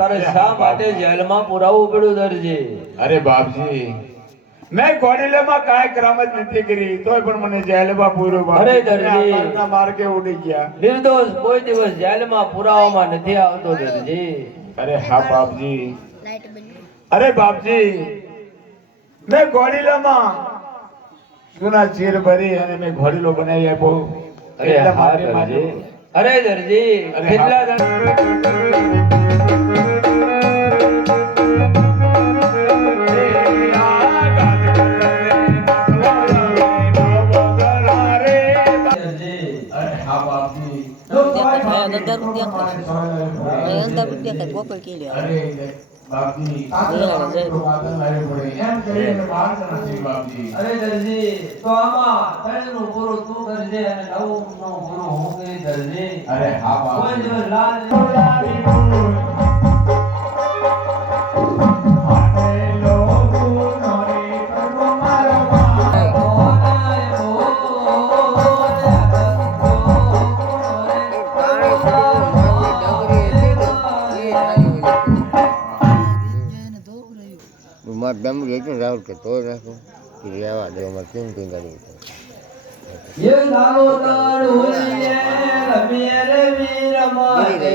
તારે શા માટે જેલમાં પુરાવું પડ્યું દરજી? અરે બાપજી, મેં ઘોડીલામાં કાંઈ કરામત નથી કરી તોય પણ મને જેલમાં પૂરો અરે દરજી, માર્ગે ઉડી ગયા. નિર્દોષ કોઈ દિવસ જેલમાં પુરાવામાં નથી આવતો દરજી. અરે હા બાપજી, અરે બાપજી, મેં ઘોડીલામાં સુના ચીર ભરી અને મેં ઘોડીલો બનાવી આપ્યો. અરે હા દરજી, અરે દરજી, કેટલા અરે દરજી, તો આમાં ત્રણનું પૂરું તું કરજે અને નવનું પૂરું હું કરી દરજી. અરે હા કોઈ બાપજી, દિવસ લાલ ડમ રેતું રાहुल કે તો રાખો કે રહેવા દે અમારે કેમ કઈ ગાડી ये सालो ताड़ होइए रमिए रे वीर माते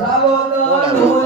सालो ताड़